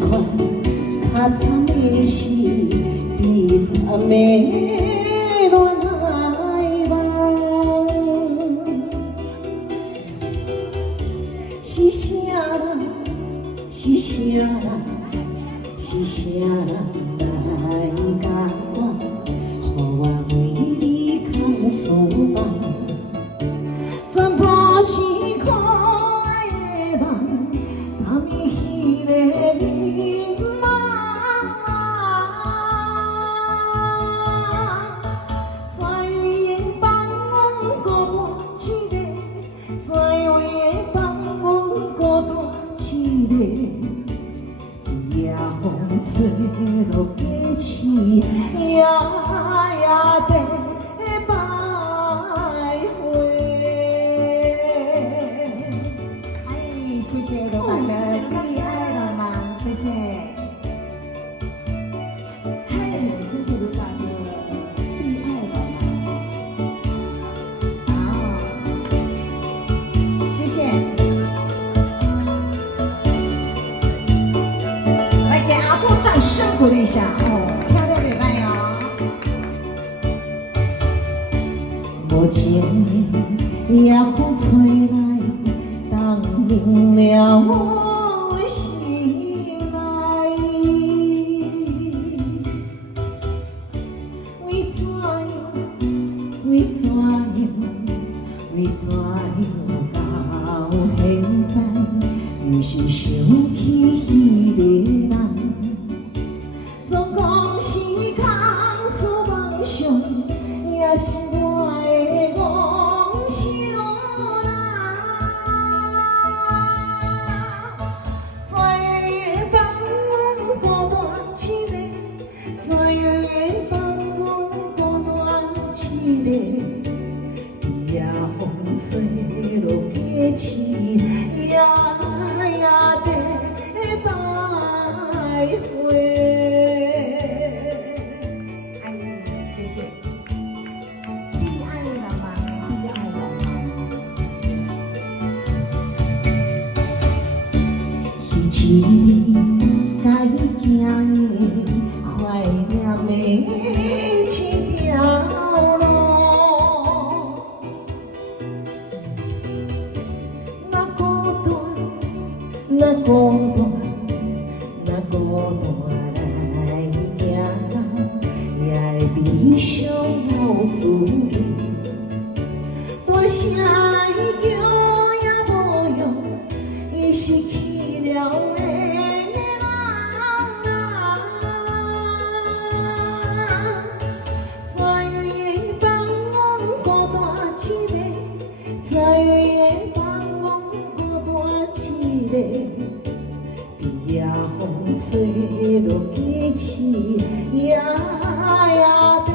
款，较惨的是悲惨的恋爱梦。是啥人？是啥人？是啥人来甲我，予我为你空思梦？全部是可爱的梦，昨暝迄个迷茫。怎会放阮孤单一个？怎会放阮孤单一个？夜风吹落街市，夜夜地徘徊。哎，谢谢罗大哥《恋爱了吗》，谢谢。嘿，谢谢罗大哥《恋爱了吗》。好，谢谢。来给阿公掌声鼓励一下哦，跳跳袂歹哦。无情的夜风吹来，冻冷了我的心内。为怎样？为怎样？为怎样到现在，又是想起迄个人？总讲是空思梦想，也是我的梦想啦。怎会放阮孤单一个？怎会放阮孤单一个？夜风吹落街市，夜夜地徘徊。哎，谢谢。恋爱了吗？恋爱了吗？彼一日该行的怀念的一条路。那孤单，那孤单来行，也会悲伤有滋味。大声的叫也无用，伊失去了的人啊。怎会放阮孤单一个？怎会放阮孤单一个？夜风吹落街市，夜夜地。